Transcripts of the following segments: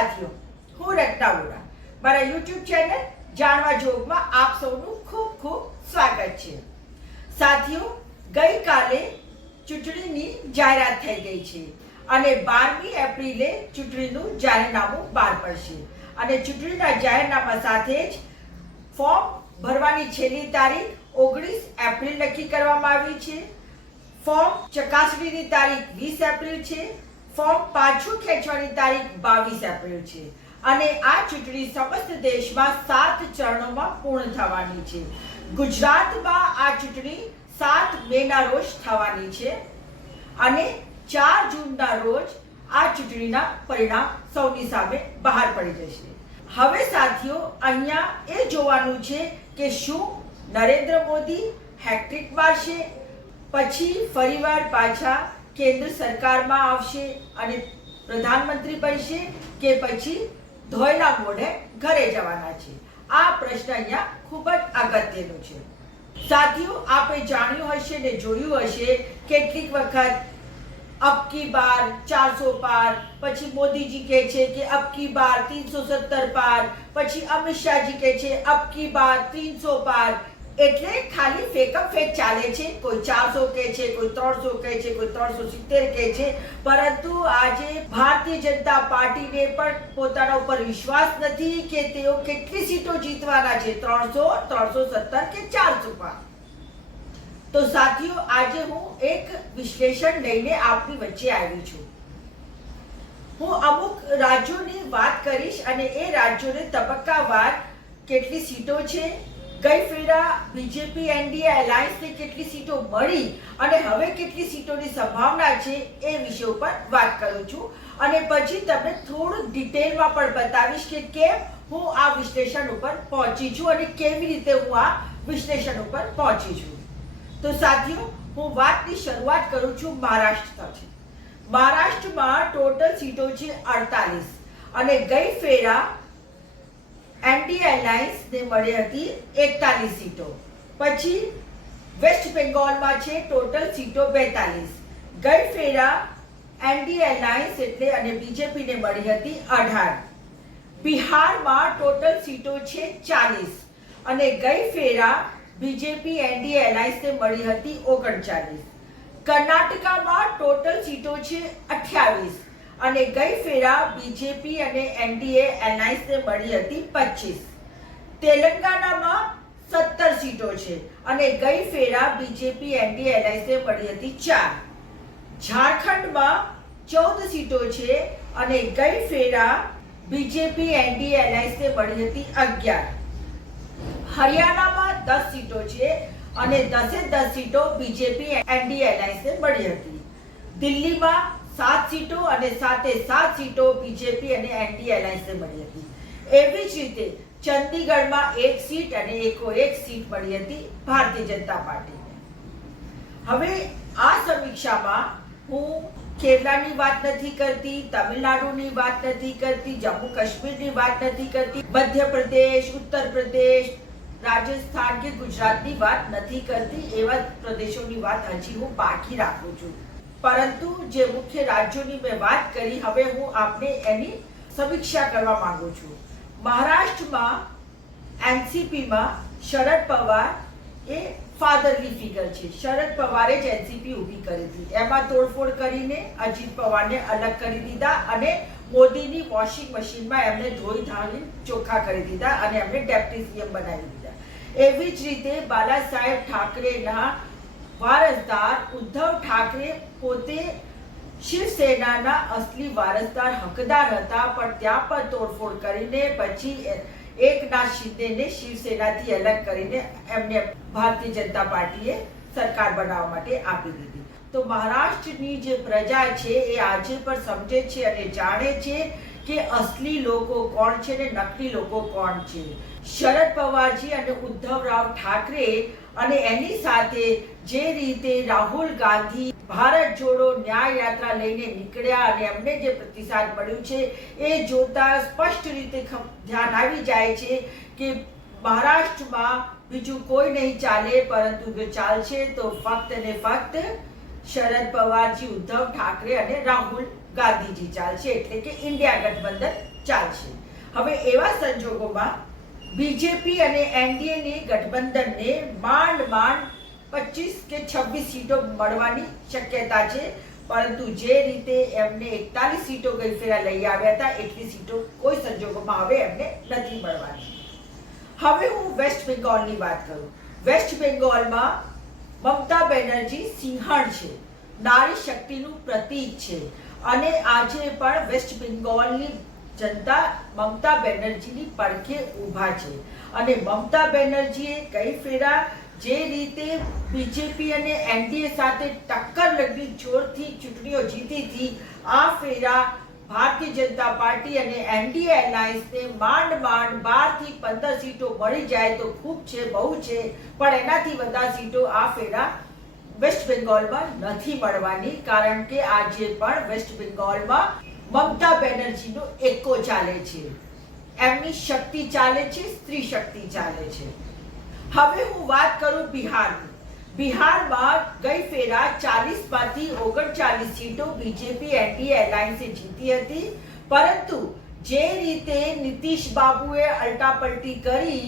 સાથીઓ, હું રત્ના વોરા મારા YouTube ચેનલ જાણવા જોગમાં આપ સૌનું ખૂબ ખૂબ સ્વાગત છે। સાથીઓ, ગઈકાલે ચૂંટણીની જાહેરાત થઈ ગઈ છે અને 12મી એપ્રિલે ચૂંટણીનું જાહેરનામું બહાર પડશે અને ચૂંટણીના જાહેરનામા સાથે જ ફોર્મ ભરવાની છેલ્લી તારીખ 19 એપ્રિલ નક્કી કરવામાં આવી છે। ફોર્મ ચકાસણીની તારીખ 20 એપ્રિલ છે। ફોર્મ પાછું ખેંચવાની તારીખ 22 એપ્રિલ છે અને આ ચૂંટણી સમસ્ત દેશમાં 7 ચરણોમાં પૂર્ણ થવાની છે। ગુજરાતમાં આ ચૂંટણી 7 મેના રોજ થવાની છે અને 4 જૂનના રોજ આ ચૂંટણીના પરિણામ સૌની સામે બહાર પડી જશે। હવે સાથીઓ, અહીંયા એ જોવાનું છે કે શું નરેન્દ્ર મોદી હેટ્રિક મારશે, પછી ફરીવાર પાછા કેન્દ્ર સરકારમાં આવશે અને પ્રધાનમંત્રી બનશે કે પછી ધોયના મોઢે ઘરે જવાના છે? આ પ્રશ્ન અહીંયા ખૂબ જ અગત્યનો છે। સાથીઓ, આપે જાણ્યું હશે ને જોયું હશે કેટલીક વખત અબ કી બાર 400 પાર, પછી મોદીજી કહે છે કે અબ કી બાર 370 પાર, પછી અમિત શાહજી કહે છે અબ કી બાર 300 પાર। એટલે ખાલી ફેકઅપ ફેક ચાલે છે। કોઈ 400 કહે છે, કોઈ 300 કહે છે, કોઈ 370 કહે છે, પરંતુ આજે ભારતીય જનતા પાર્ટીને પણ પોતાના ઉપર વિશ્વાસ નથી કે તેઓ કેટલી સીટો જીતવાના છે, 300, 370 કે 400 પાર। તો સાથીઓ, આજે હું એક વિશ્લેષણ લઈને આપની વચ્ચે આવી છું। હું અમુક રાજ્યોની વાત કરીશ અને એ રાજ્યોને તબક્કાવાર કેટલી સીટો છે, ગઈ ફેરા બીજેપી એનડીએ એલાયન્સને કેટલી સીટો મળી અને હવે કેટલી સીટોની સંભાવના છે એ વિષય ઉપર વાત કરું છું અને પછી તમને થોડું ડિટેલમાં પણ બતાવીશ કે કેમ હું આ વિશ્લેષણ ઉપર પહોંચી છું અને કેવી રીતે હું આ વિશ્લેષણ ઉપર પહોંચી છું। તો સાથીઓ, હું વાતની શરૂઆત કરું છું મહારાષ્ટ્રથી। મહારાષ્ટ્રમાં ટોટલ સીટો છે 48 અને ગઈ ફેરા એનડીએ એલાયન્સને મળી હતી 41 સીટો। પછી વેસ્ટ બેંગોલમાં છે ટોટલ સીટો 42। ગઈ ફેરા એનડીએ એલાયન્સ એટલે અને બીજેપીને મળી હતી 18। બિહારમાં ટોટલ સીટો છે 40 અને ગઈ ફેરા બીજેપી એનડીએ એલાયન્સને મળી હતી 39। કર્ણાટકામાં ટોટલ સીટો છે 28 અને ગઈ ફેરા બીજેપી અને એનડીએ એલાયન્સને મળી હતી 25। તેલંગાણામાં 17 સીટો છે અને ગઈ ફેરા બીજેપી એનડીએ એલાયન્સને મળી હતી 4। ઝારખંડમાં 14 સીટો છે અને ગઈ ફેરા બીજેપી એનડીએ એલાયન્સને મળી હતી 11। હરિયાણામાં 10 સીટો છે અને 10 સીટો બીજેપી એનડીએ એલાયન્સને મળી હતી। દિલ્હીમાં 7 સીટો અને 7 સીટો બીજેપી અને એનડીએ એલાયન્સને મળી હતી। એવી જ રીતે ચંદીગઢમાં 1 સીટ અને 1 સીટ મળી હતી ભારતીય જનતા પાર્ટીને। હવે આ સમીક્ષામાં હું કેરળની વાત નથી કરતી, તમિલનાડુની વાત નથી કરતી, જમ્મુ કાશ્મીરની વાત નથી કરતી, મધ્યપ્રદેશ, ઉત્તર પ્રદેશ, રાજસ્થાન કે ગુજરાતની વાત નથી કરતી। એવા પ્રદેશોની વાત હજી હું બાકી રાખું છું, પરંતુ જે મુખ્ય રાજ્યોની મેં વાત કરી, હવે હું આપને એની સમીક્ષા કરવા માંગુ છું। મહારાષ્ટ્રમાં એનસીપીમાં શરદ પવાર એ ફાધરલી ફિગર છે। શરદ પવારે જ એનસીપી ઊભી કરી હતી, એમાં તોડફોડ કરીને અજીત પવારને અલગ કરી દીધા અને મોદીની વોશિંગ મશીનમાં એમને ધોઈ ધાળી ચોખ્ખા કરી દીધા અને એમને ડેપ્ટી સીએમ બનાવી દીધા। એવી જ રીતે બાલા સાહેબ ઠાકરેના વારસદાર ઉદ્ધવ ઠાકરે પોતે શિવસેનાના અસલી વારસદાર હકદાર હતા, પણ ત્યાં પણ તોડફોડ કરીને પછી એકનાથ શિંદેને શિવસેનાથી અલગ કરીને એમને ભારતીય જનતા પાર્ટીએ સરકાર બનાવવા માટે આપી દીધી। તો મહારાષ્ટ્રની જે પ્રજા છે એ આજે પણ સમજે છે અને જાણે છે કે અસલી લોકો કોણ છે ને નકલી લોકો કોણ છે। શરદ પવારજી અને ઉદ્ધવરાવ ઠાકરે અને એની સાથે જે રીતે રાહુલ ગાંધી ભારત જોડો ન્યાય યાત્રા લઈને નીકળ્યા અને એમને જે પ્રતિસાદ મળ્યું છે એ જોતા સ્પષ્ટ રીતે ધ્યાન આવી જાય છે કે મહારાષ્ટ્રમાં બીજું કોઈ નહીં ચાલે, પરંતુ જો ચાલશે તો ફક્ત ને ફક્ત શરદ પવારજી, ઉદ્ધવ ઠાકરે અને રાહુલ ગાંધીજી ચાલશે, એટલે કે ઇન્ડિયા ગઠબંધન ચાલશે. હવે એવા સંજોગોમાં બીજેપી અને એનડીએની ગઠબંધનને માંડ 25 કે 26 સીટો મળવાની શક્યતા છે, પરંતુ જે રીતે એમને 41 સીટો ગઈ ફેરા લઈ આવ્યા હતા એટલી સીટો કોઈ સંજોગોમાં હવે એમને નથી મળવાની. હવે હું વેસ્ટ બેંગોલની વાત કરું. વેસ્ટ બેંગોલમાં મમતા બેનર્જી સિંહણ છે, નારી શક્તિનું પ્રતીક છે, અને આજે પણ વેસ્ટ બેંગોલની જનતા મમતા બેનર્જીની પડખે ઊભા છે. અને મમતા બેનર્જીએ કઈ ફેરા જે રીતે બીજેપી અને એનડીએ સાથે ટક્કર લગી જોરથી ચૂંટણીઓ જીતી હતી, આ ફેરા ભારતીય જનતા પાર્ટી અને એનડીએ એલાયન્સને માંડ 12 થી 15 સીટો મળી જાય તો ખૂબ છે, બહુ છે, પણ એનાથી વધારે સીટો આ ફેરા વેસ્ટ બેંગોલમાં નથી મળવાની, કારણ કે આજે પણ વેસ્ટ બેંગોલમાં મમતા બેનર્જીનો એકો ચાલે છે, એમની શક્તિ ચાલે છે, સ્ત્રી શક્તિ ચાલે છે. હવે હું વાત કરું બિહારની. બિહારમાં ગઈ ફેરા 40 માંથી 39 સીટો બીજેપી એનડીએ એલાયન્સે જીતી હતી, પરંતુ જે રીતે નીતિશ બાબુએ અલટાપલટી કરી,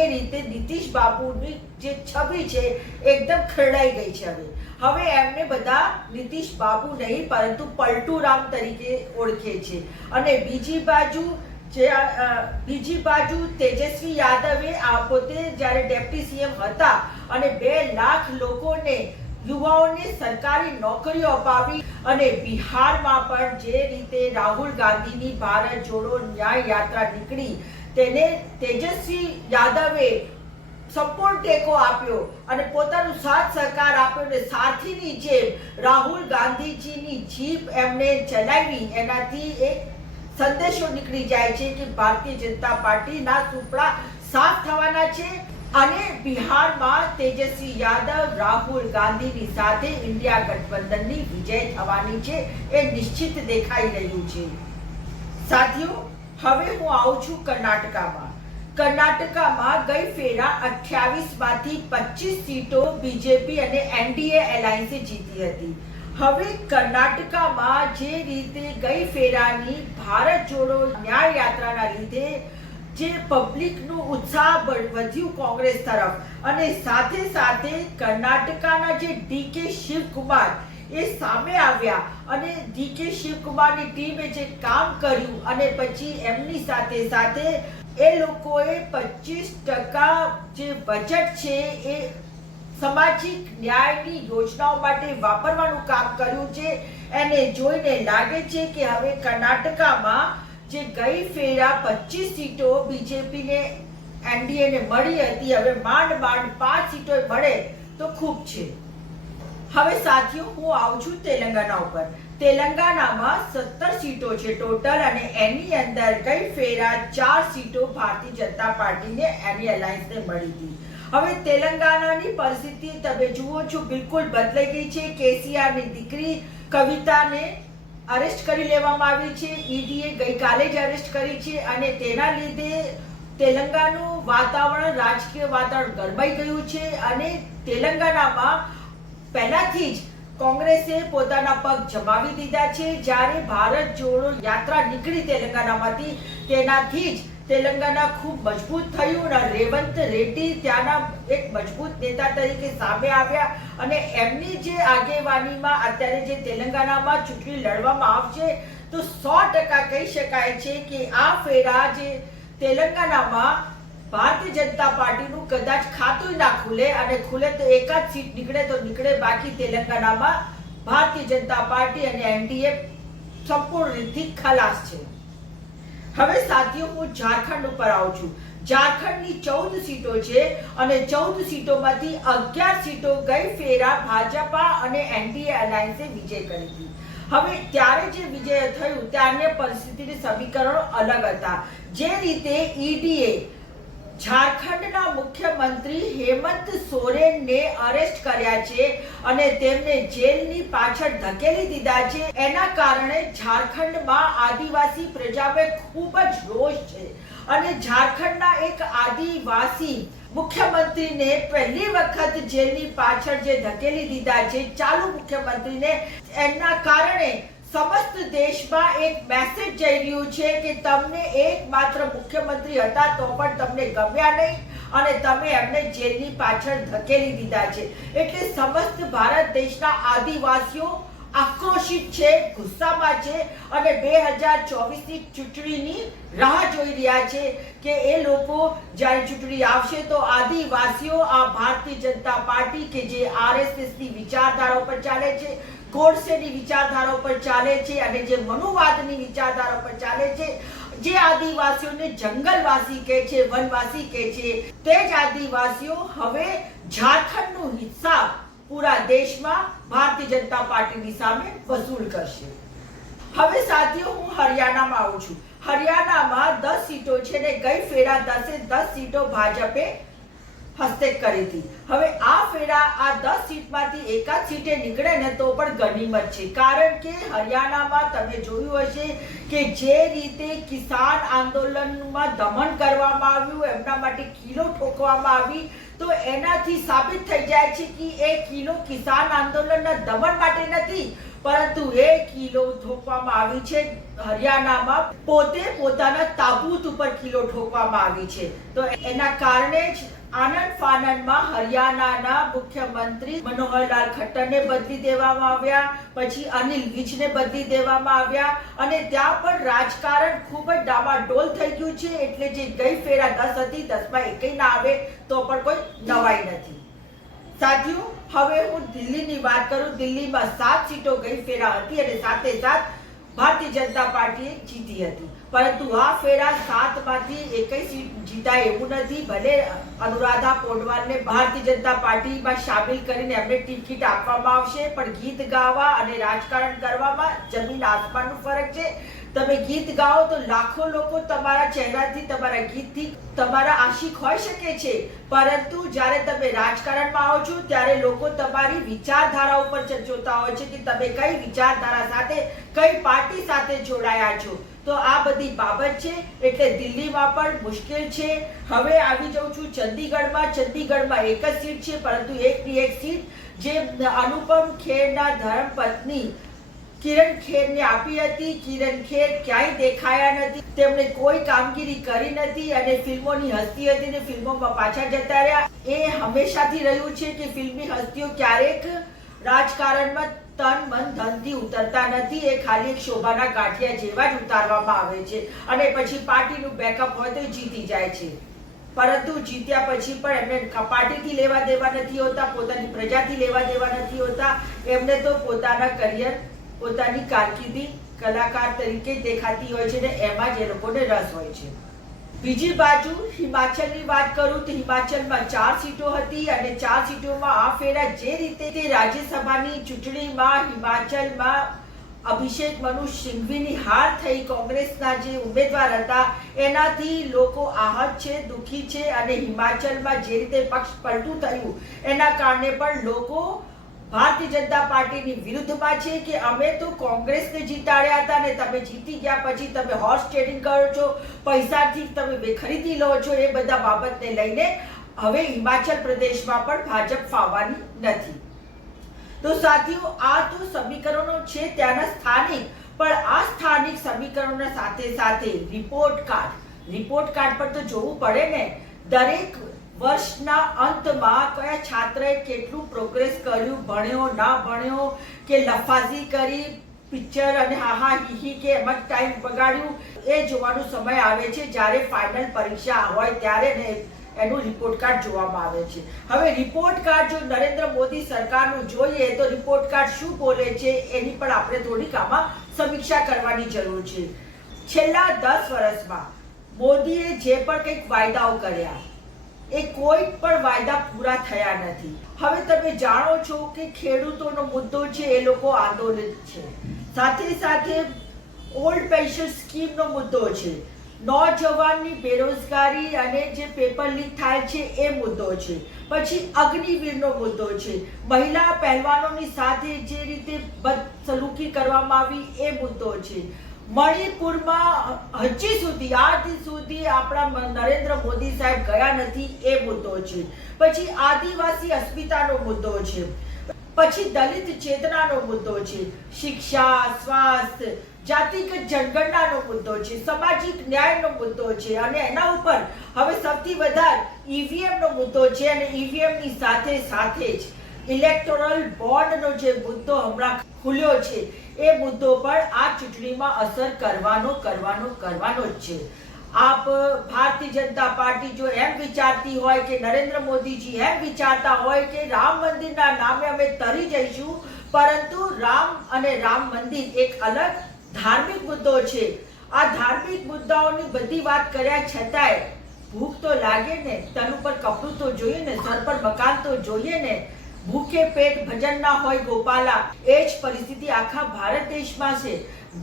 એ રીતે નીતિશ બાબુની જે છબી છે એકદમ ખરડાઈ ગઈ છે. હવે એમને બધા નીતિશ બાબુ નહીં પરંતુ પલટુરામ તરીકે ઓળખે છે. અને બીજી બાજુ તેજસ્વી યાદવે પોતે જ્યારે ડેપ્ટી સીએમ હતા અને 2 લાખ લોકોને, યુવાઓને સરકારી નોકરીઓ અપાવી, અને બિહારમાં પણ જે રીતે રાહુલ ગાંધીની ભારત જોડો ન્યાય યાત્રા નીકળી, તેને તેજસ્વી યાદવે સંપૂર્ણ ટેકો આપ્યો અને પોતાનો સાથ સહકાર આપ્યો, અને સાથીની જેમ રાહુલ ગાંધીજીની જીપ એમને ચલાવી. એનાથી એક સંદેશો નીકળી જાય છે કે ભારતીય જનતા પાર્ટીના સુપડા સાફ થવાના છે, અને બિહારમાં તેજસ્વી યાદવ રાહુલ ગાંધીની સાથે ઇન્ડિયા ગઠબંધનની વિજય થવાની છે, એ નિશ્ચિત દેખાઈ રહ્યું છે. સાથીઓ, હવે હું આવું છું કર્ણાટકામાં. કર્ણાટકામાં ગઈ ફેરા 28 માંથી 25 સીટો બીજેપી અને એનડીએ એલાયન્સે જીતી હતી. હવે કર્ણાટકામાં જે રીતે ગઈ ફેરાની ભારત જોડો ન્યાય યાત્રાના લીધે જે પબ્લિકનું ઉત્સાહ વધ્યું કોંગ્રેસ તરફ, અને સાથે સાથે કર્ણાટકાના જે ડીકે શિવકુમાર એ સામે આવ્યા, અને ડીકે શિવકુમારની ટીમે જે કામ કર્યું, અને પછી એમની સાથે સાથે એ લોકોએ 25% જે બજેટ છે એ સામાજિક ન્યાયની યોજનાઓ માટે વાપરવાનું કામ કર્યું છે. એને જોઈને લાગે છે કે હવે કર્ણાટકામાં જે ગઈ ફેરા 25 સીટો બીજેપીને એનડીએને મળી હતી, હવે માંડ 5 સીટો મળે તો ખૂબ છે. હવે સાથીઓ, હું આવું છું તેલંગાના ઉપર. તેલંગાનામાં 17 સીટો છે ટોટલ, અને એની અંદર ગઈ ફેરા 4 સીટો ભારતીય જનતા પાર્ટીને એની એલાયન્સને મળી હતી. હવે તેલંગાનાની પરિસ્થિતિ તમે જુઓ છો, બિલકુલ બદલાઈ ગઈ છે. કેસીઆરની દીકરી કવિતાને અરેસ્ટ કરી લેવામાં આવી છે, ઈડીએ ગઈકાલે જ અરેસ્ટ કરી છે, અને તેના લીધે તેલંગાનું વાતાવરણ, રાજકીય વાતાવરણ ગરમાઈ ગયું છે. અને તેલંગાનામાં પહેલાથી જ કોંગ્રેસે પોતાના પગ જમાવી દીધા છે. જ્યારે ભારત જોડો યાત્રા નીકળી તેલંગાનામાંથી, તેનાથી જ તેલંગાના ખૂબ મજબૂત થયું, અને રેવંત રેડ્ડી ત્યાંના એક મજબૂત નેતા તરીકે સામે આવ્યા, અને એમની જે આગેવાનીમાં અત્યારે જે તેલંગાનામાં ચૂંટણી લડવામાં આવશે, તો 100% કહી શકાય છે કે આ ફેરા જે તેલંગાનામાં ભારતીય જનતા પાર્ટીનું કદાચ ખાતું ના ખુલે, અને ખુલે તો એકાદ સીટ નીકળે તો નીકળે, બાકી તેલંગાનામાં ભારતીય જનતા પાર્ટી અને એનડીએ સંપૂર્ણ રીતે ખલાસ છે. હવે સાથીઓ, હું ઝારખંડ ઉપર આવું છું. ઝારખંડની 14 સીટો છે, અને 14 સીટોમાંથી 11 સીટો ગઈ ફેરા ભાજપા અને એનડીએ એલાયન્સે વિજય કરી હતી. હવે ત્યારે જે વિજય થયું ત્યારની પરિસ્થિતિના સમીકરણો અલગ હતા. જે રીતે ઈડીએ ઝારખંડના મુખ્યમંત્રી હેમંત સોરેનને અરેસ્ટ કર્યા છે અને તેમને જેલની પાછળ ધકેલી દીધા છે, એના કારણે ઝારખંડમાં આદિવાસી પ્રજામાં ખૂબ જ રોષ છે. અને ઝારખંડના એક આદિવાસી મુખ્યમંત્રીને પહેલી વખત જેલની પાછળ જે ધકેલી દીધા છે, ચાલુ મુખ્યમંત્રીને, એના કારણે સમસ્ત દેશમાં એક મેસેજ જઈ રહ્યું છે કે તમને એકમાત્ર મુખ્યમંત્રી હતા તો પણ તમને ગમ્યા નહીં અને તમે એમને જેલની પાછળ ધકેલી દીધા છે. એટલે સમસ્ત ભારત દેશના આદિવાસીઓ આક્રોશિત છે, ગુસ્સામાં છે અને 2024ની ચૂંટણીની રાહ જોઈ રહ્યા છે કે એ લોકો જ્યારે ચૂંટણી આવશે તો આદિવાસીઓ આ ભારતીય જનતા પાર્ટી કે જે આરએસએસની વિચારધારા પર ચાલે છે, ગોડસેની વિચારધારા પર ચાલે છે અને જે મનુવાદની વિચારધારા પર ચાલે છે, જે આદિવાસીઓને જંગલવાસી કહે છે, વનવાસી કહે છે, તે જ આદિવાસીઓ હવે ઝારખંડનો હિસાબ પૂરા દેશમાં ભારતીય જનતા પાર્ટીની સામે વસૂલ કરશે. હવે સાથીઓ હું હરિયાણામાં આવું છું. હરિયાણામાં 10 સીટો છે ને ગઈ ફેરા 10 સીટો ભાજપે હસ્તક કરી હતી. હવે આ ફેરા આ 10 સીટમાંથી એકાદ સીટે નીકળે ને તો પણ ગનીમત છે. કારણ કે હરિયાણામાં તમે જોયું હશે કે જે રીતે કિસાન આંદોલનમાં દમન કરવામાં આવ્યું, એમના માટે કિલો ઠોકવામાં આવી, તો એનાથી સાબિત થઈ જાય છે કે એ કિલો કિસાન આંદોલનના દમન માટે નથી, પરંતુ એ કિલો ઠોકવામાં આવી છે હરિયાણામાં પોતે પોતાના તાબૂત ઉપર કિલો ઠોકવામાં આવી છે. તો એના કારણે જ આનંદ ફાનંદમાં હરિયાણાના મુખ્યમંત્રી મનોહરલાલ ખટ્ટરને બદલી દેવામાં આવ્યા, પછી અનિલ વિજને બદલી દેવામાં આવ્યા અને ત્યાં પણ રાજકારણ ખૂબ જ ડામાડોલ થઈ ગયું છે. એટલે જે ગઈ ફેરા 10 હતી 10માં એકેય ના આવે તો પણ કોઈ નવાઈ નથી. સાથીઓ હવે હું દિલ્હીની વાત કરું. દિલ્હીમાં 7 સીટો ગઈ ફેરા હતી અને સાથે સાથ ભારતીય જનતા પાર્ટીએ જીતી હતી, પરંતુ આ ફેરા 7માંથી એકેય સીટ જીતાય એવું નથી. ભલે અનુરાધા પોંડવાલને ભારતીય જનતા પાર્ટીમાં સામેલ કરીને એમને ટિકિટ આપવામાં આવશે, પણ ગીત ગાવા અને રાજકારણ કરવામાં જમીન આસમાનનો ફરક છે. તમે ગીત ગાઓ તો લાખો લોકો તમારા ચહેરાથી, તમારા ગીતથી તમારા આશિક હોઈ શકે છે, પરંતુ જ્યારે તમે રાજકારણમાં આવો છો ત્યારે લોકો તમારી વિચારધારા ઉપર જોતા હોય છે કે તમે કઈ વિચારધારા સાથે, કઈ પાર્ટી સાથે જોડાયા છો. તો આ બધી બાબત છે. એટલે દિલ્હીમાં પણ મુશ્કેલ છે. હવે આવી જાઉં છું ચંદીગઢમાં. ચંદીગઢમાં એક જ સીટ છે, પરંતુ એકની એક સીટ જે અનુપમ ખેરના ધર્મપત્ની કિરણ ખેરને આપી હતી. કિરણ ખેર ક્યાંય દેખાયા નથી, તેમણે કોઈ કામગીરી કરી નથી અને ફિલ્મોની હસ્તી હતી ને ફિલ્મોમાં પાછા જતા રહ્યા. એ હંમેશાથી રહ્યું છે કે ફિલ્મી હસ્તીઓ ક્યારેક રાજકારણમાં તન મન ધનથી ઉતરતા નથી. એ ખાલી એક શોભાના ગાંઠિયા જેવા જ ઉતારવામાં આવે છે અને પછી પાર્ટીનું બેકઅપ હોય તો જીતી જાય છે, પરંતુ જીત્યા પછી પણ એમને પાર્ટીથી લેવા દેવા નથી હોતા, પોતાની પ્રજાથી લેવા દેવા નથી હોતા. એમને તો પોતાના કરિયર, પોતાની કારકિર્દી કલાકાર તરીકે દેખાતી હોય છે ને એમાં જ એ લોકોને રસ હોય છે. બીજી બાજુ હિમાચલની વાત કરું તો હિમાચલમાં 4 સીટો હતી અને 4 સીટોમાં આ ફેરા જે રીતે રાજ્યસભાની ચૂંટણીમાં હિમાચલમાં અભિષેક મનુ સિંઘવીની હાર થઈ, કોંગ્રેસના જે ઉમેદવાર હતા એનાથી લોકો આહત છે, દુઃખી છે અને હિમાચલમાં જે રીતે પક્ષ પલટું થયું એના કારણે પણ લોકો ભારતીય જનતા પાર્ટીની વિરુદ્ધમાં છે કે અમે તો કોંગ્રેસને જીતાડ્યા હતા ને તમે જીતી ગયા પછી તમે હોર્સ ટ્રેડિંગ કરો છો, પૈસાથી તમે ખરીદી લો છો. એ બધા બાબતને લઈને હવે હિમાચલ પ્રદેશમાં પણ ભાજપ ફાવવાની નથી. તો સાથીઓ આ તો સમીકરણો છે ત્યાંના સ્થાનિક, પણ આ સ્થાનિક સમીકરણોના સાથે સાથે રિપોર્ટ કાર્ડ પર તો જોવું પડે ને. દરેક વર્ષના અંતમાં કયા છાત્રએ કેટલું પ્રોગ્રેસ કર્યું, ભણ્યો ના ભણ્યો, કે લફાઝી કરી, પિક્ચર અને હાહા હીહી કે એમ જ ટાઈમ બગાડ્યું, એ જોવાનો સમય આવે છે જ્યારે ફાઇનલ પરીક્ષા હોય ત્યારે ને એનું રિપોર્ટ કાર્ડ જોવામાં આવે છે. હવે રિપોર્ટ કાર્ડ જો નરેન્દ્ર મોદી સરકારનું જોઈએ તો રિપોર્ટ કાર્ડ શું બોલે છે એની પણ આપણે થોડીક આમાં સમીક્ષા કરવાની જરૂર છે. છેલ્લા 10 વર્ષમાં મોદીએ જે પણ કંઈક વાયદાઓ કર્યા એ કોઈ પણ વાયદા પૂરા થયા નથી. હવે તમે જાણો છો કે ખેડૂતોનો મુદ્દો છે, એ લોકો આંદોલિત છે. સાથે સાથે ઓલ્ડ પેન્શન સ્કીમનો મુદ્દો છે, નોજવાનની બેરોજગારી અને જે પેપર લીક થાય છે એ મુદ્દો છે, પછી અગ્નિવીરનો મુદ્દો છે, મહિલા પહેલવાનોની સાથે જે રીતે બદસલુકી કરવામાં આવી એ મુદ્દો છે, મણિપુરમાં હજી સુધી આજ સુધી આપણા નરેન્દ્ર મોદી સાહેબ ગયા નથી એ મુદ્દો છે, પછી આદિવાસી અસ્મિતાનો મુદ્દો છે, પછી દલિત ચેતનાનો મુદ્દો છે, શિક્ષા, સ્વાસ્થ્ય, જાતિગત જનગણનાનો મુદ્દો છે, સામાજિક ન્યાયનો મુદ્દો છે અને એના ઉપર હવે સૌથી વધારે ઈવીએમનો મુદ્દો છે અને ઈવીએમની સાથે સાથે જ ઇલેક્ટોરલ બોન્ડનો જે મુદ્દો હમણાં ખુલ્યો છે એ મુદ્દો પણ આ ચૂંટણીમાં અસર કરવાનો જ છે. આપ ભારતીય જનતા પાર્ટી જો એમ વિચારતી હોય કે નરેન્દ્ર મોદીજી એમ વિચારતા હોય કે રામ મંદિરના નામે અમે તરી જઈશું, પરંતુ રામ અને રામ મંદિર એક અલગ ધાર્મિક મુદ્દો છે. આ ધાર્મિક મુદ્દાઓની બધી વાત કર્યા છતાંય ભૂખ તો લાગે ને, તન ઉપર કપડું તો જોઈએ ને, સર પર મકાન તો જોઈએ ને. ભૂખે પેટ ભજન ના હોય ગોપાલા, એ જ પરિસ્થિતિ આખા ભારત દેશમાં છે.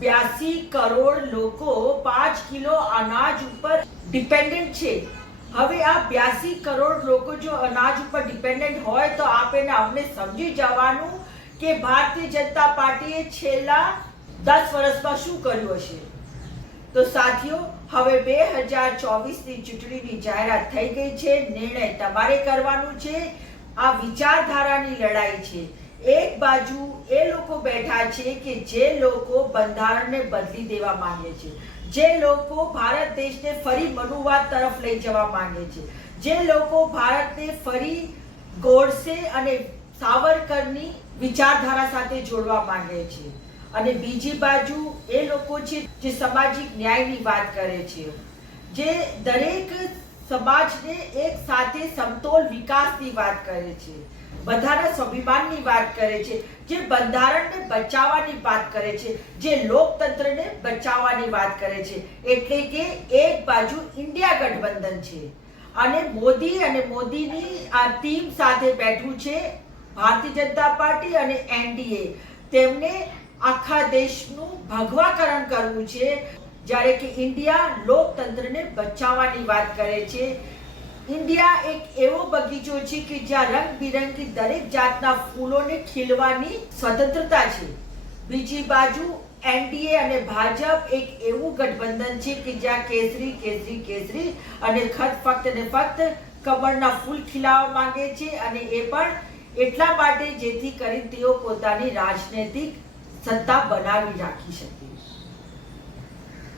82 કરોડ લોકો 5 કિલો અનાજ ઉપર ડિપેન્ડન્ટ છે. હવે આ 82 કરોડ લોકો જો અનાજ ઉપર ડિપેન્ડન્ટ હોય તો અમને સમજી જવાનું કે ભારતીય જનતા પાર્ટીએ છેલ્લા 10 વર્ષમાં શું કર્યું હશે. તો સાથીઓ, હવે 2024ની ચૂંટણીની જાહેરાત થઈ ગઈ છે. નિર્ણય તમારે કરવાનું છે. આ વિચારધારાની લડાઈ છે. એક બાજુ એ લોકો બેઠા છે કે જે લોકો બંધારણને બદલી દેવા માંગે છે, જે લોકો ભારત દેશને ફરી મનુવાદ તરફ લઈ જવા માંગે છે, જે લોકો ભારતને ફરી ગોડસે અને સાવરકરની વિચારધારા સાથે જોડવા માંગે છે. અને બીજી બાજુ એ લોકો છે જે સામાજિક ન્યાયની વાત કરે છે, જે દરેક સમાજને એક સાથે સમતોલ વિકાસની વાત કરે છે, બધાના સ્વાભિમાનની વાત કરે છે, જે બંધારણને બચાવવાની વાત કરે છે, જે લોકતંત્રને બચાવવાની વાત કરે છે. એટલે કે એક બાજુ ઇન્ડિયા ગઠબંધન છે અને મોદી અને મોદીની આ ટીમ સાથે બેઠું છે ભારતીય જનતા પાર્ટી અને એનડીએ. તેમને આખા દેશનું ભગવાકરણ કરવું છે, જ્યારે કે ઇન્ડિયા લોકતંત્રને બચાવવાની વાત કરે છે. ઇન્ડિયા એક એવો બગીચો છે કે જ્યાં રંગબેરંગી દરેક જાતના ફૂલોને ખીલવાની સ્વતંત્રતા છે. બીજી બાજુ એનડીએ અને ભાજપ એક એવું ગઠબંધન છે કે જ્યાં કેસરી કેસરી કેસરી અને ફક્ત ને ફક્ત કમળના ફૂલ ખીલાવવા માંગે છે, અને એ પણ એટલા માટે જેથી કરી તેઓ પોતાની રાજનૈતિક સત્તા બનાવી રાખી શકે.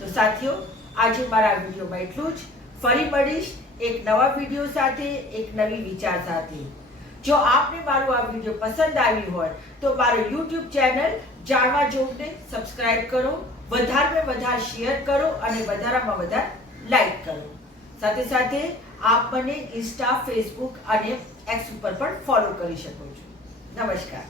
તો સાથીઓ, આજે મારા વિડીયોમાં એટલું જ. ફરી મળીશ એક નવા વિડીયો સાથે, એક નવી વિચાર સાથે. જો આપને મારું આ વિડીયો પસંદ આવ્યું હોય તો મારું YouTube ચેનલ જાણવા જોગને સબસ્ક્રાઇબ કરો, વધારે વધારે શેર કરો અને વધારામાં વધારે લાઈક કરો. સાથે સાથે આપ મને ઇન્સ્ટા, ફેસબુક અને એક્સ ઉપર પણ ફોલો કરી શકો છો. નમસ્કાર.